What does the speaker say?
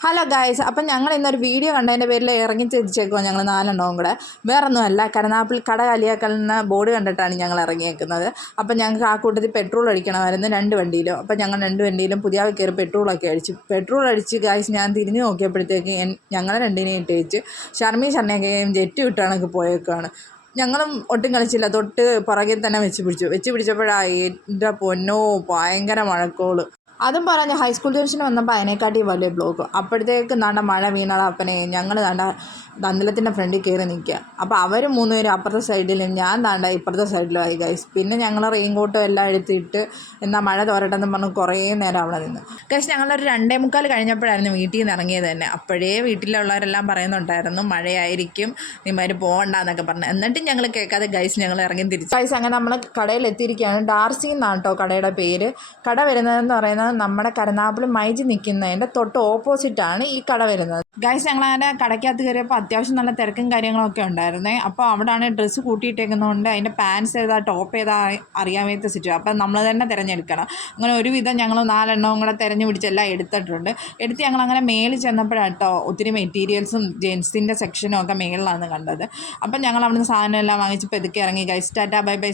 Hello guys, അപ്പം ഞങ്ങൾ ഇന്നൊരു വീഡിയോ കണ്ടതിൻ്റെ പേരിൽ ഇറങ്ങി തിരിച്ചേക്കുവാണ് ഞങ്ങൾ 4 എണ്ണവും കൂടെ. വേറൊന്നുമല്ല, കരുനാഗപ്പള്ളി കട കാലിയാക്കലിന് ബോർഡ് കണ്ടിട്ടാണ് ഞങ്ങൾ ഇറങ്ങിയേക്കുന്നത്. അപ്പം ഞങ്ങൾക്ക് ആ കൂട്ടത്തിൽ പെട്രോൾ അടിക്കണമായിരുന്നു 2 വണ്ടിയിലും. അപ്പം ഞങ്ങൾ 2 വണ്ടിയിലും പുതിയ കയറി പെട്രോളൊക്കെ അടിച്ചു. പെട്രോൾ അടിച്ച് ഗായ്സ് ഞാൻ തിരിഞ്ഞ് നോക്കിയപ്പോഴത്തേക്ക് ഞങ്ങളെ രണ്ടിനെയും ഇട്ട് വെച്ച് ഷർണയൊക്കെയും ജെറ്റ് വിട്ടാണൊക്കെ പോയേക്കാണ്. ഞങ്ങളും ഒട്ടും കളിച്ചില്ല, തൊട്ട് പുറകിൽ തന്നെ വെച്ച് പിടിച്ചപ്പോഴാണ് എൻ്റെ പൊന്നോ ഭയങ്കര മഴക്കോള്. അതും പറഞ്ഞ് ഹൈസ്കൂൾ ജംഗ്ഷന് വന്നപ്പോൾ അതിനെക്കാട്ടി വലിയ ബ്ലോക്ക്. അപ്പോഴത്തേക്ക് നാണ്ട മഴ വീണടാ അപ്പനെ ഞങ്ങൾ താണ്ട ദന്തലത്തിൻ്റെ ഫ്രണ്ടിൽ കയറി നിൽക്കുക. അപ്പോൾ അവർ 3 പേരും അപ്പുറത്തെ സൈഡിലും ഞാൻ താണ്ട ഇപ്പുറത്തെ സൈഡിലും ആയി ഗൈസ്. പിന്നെ ഞങ്ങൾ റെയിൻകോട്ടും എല്ലാം എടുത്തിട്ട് എന്നാൽ മഴ തോരട്ടെന്ന് പറഞ്ഞ് കുറേ നേരം അവിടെ നിന്ന് ഗൈസ്. ഞങ്ങളൊരു 2:45 കഴിഞ്ഞപ്പോഴായിരുന്നു വീട്ടിൽ നിന്ന് ഇറങ്ങിയത് തന്നെ. അപ്പോഴേ വീട്ടിലുള്ളവരെല്ലാം പറയുന്നുണ്ടായിരുന്നു മഴയായിരിക്കും, നീമാര് പോകണ്ടെന്നൊക്കെ പറഞ്ഞു. എന്നിട്ടും ഞങ്ങൾ കേൾക്കാതെ ഗൈസ് ഞങ്ങൾ ഇറങ്ങി തിരിച്ചു. ഗൈസ് അങ്ങനെ നമ്മൾ കടയിൽ എത്തിയിരിക്കുകയാണ്. ഡാർസി എന്നാണ് കേട്ടോ കടയുടെ പേര്. കട വരുന്നതെന്ന് പറയുന്നത് നമ്മുടെ കരുനാഗപ്പള്ളി മൈജി നിൽക്കുന്നതിൻ്റെ തൊട്ട് ഓപ്പോസിറ്റാണ് ഈ കട വരുന്നത്. ഗൈസ് ഞങ്ങളങ്ങനെ കടയ്ക്കകത്ത് കയറിയപ്പോൾ അത്യാവശ്യം നല്ല തിരക്കും കാര്യങ്ങളൊക്കെ ഉണ്ടായിരുന്നേ. അപ്പോൾ അവിടെയാണ് ഡ്രസ്സ് കൂട്ടിയിട്ടേക്കുന്നതുകൊണ്ട് അതിൻ്റെ പാൻസ് ഏതാ ടോപ്പ് ഏതാ അറിയാൻ വേണ്ട സിറ്റുവേഷൻ. അപ്പം നമ്മൾ തന്നെ തിരഞ്ഞെടുക്കണം. അങ്ങനെ ഒരുവിധം ഞങ്ങൾ 4 എണ്ണവും കൂടെ തിരഞ്ഞു പിടിച്ചെല്ലാം എടുത്തിട്ടുണ്ട്. എടുത്ത് ഞങ്ങളങ്ങനെ മേളിൽ ചെന്നപ്പോഴാണ് കേട്ടോ ഒത്തിരി മെറ്റീരിയൽസും ജെൻസിൻ്റെ സെക്ഷനും ഒക്കെ മേളിലാണ് കണ്ടത്. അപ്പം ഞങ്ങൾ അവിടുന്ന് സാധനം എല്ലാം വാങ്ങിച്ച് പെതുക്കെ ഇറങ്ങി ഗൈസ്. Tata bye bye.